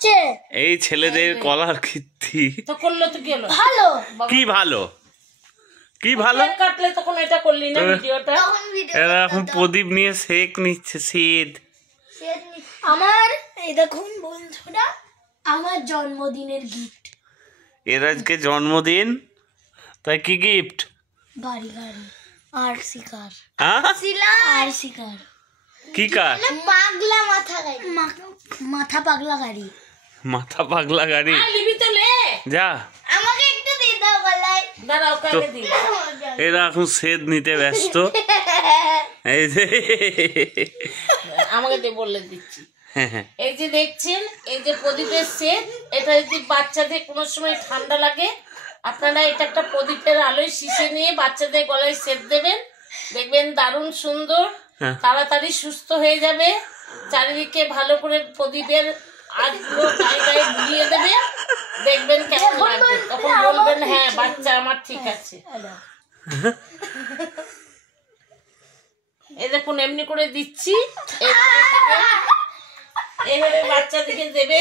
হচ্ছে এই ছেলেদের কলার কীর্তি তো করলো তো কি হলো? ভালো কি ভালো কি ভালো কেক কাটলে তখন এটা করলি না ভিডিওটা? এরা এখন প্রদীপ নিয়ে সেক নিচ্ছে শীত। আমার এই দেখুন বন্ধুরা, আমার জন্মদিনের গিফট। এর আজকে জন্মদিন, তাই কি গিফট? গাড়ি গাড়ি আর শিকার হ্যাঁ আর শিকার কি কার? পাগলা মাথা গাড়ি, মাথা পাগলা গাড়ি, মাথা পাগলা গাড়ি। লিবি তো লে, যা আমাকে একটু দিয়ে দাও গলায়। দাঁড়াও কাকে দিই। এরা এখন সেদ নিতে ব্যস্ত। এই যে আমাকে দিয়ে বললে দিচ্ছি। এই যে দেখছেন, এই যে প্রদীপের সেট, এটা যদি বাচ্চাদের কোনো সময় ঠান্ডা লাগে, আপনারা এটা একটা প্রদীপের আলোয় শিশে নিয়ে বাচ্চাদের গলায় সেট দেবেন, দেখবেন দারুণ সুন্দর, তাড়াতাড়ি সুস্থ হয়ে যাবে। চারিদিকে ভালো করে প্রদীপের আলো গায়ে গায়ে বুলিয়ে দেবে, দেখবেন কেমন লাগবে। তখন বলবেন হ্যাঁ বাচ্চা আমার ঠিক আছে। এই দেখুন এমনি করে দিচ্ছি, এইভাবে বাচ্চাদেরকে দেবে।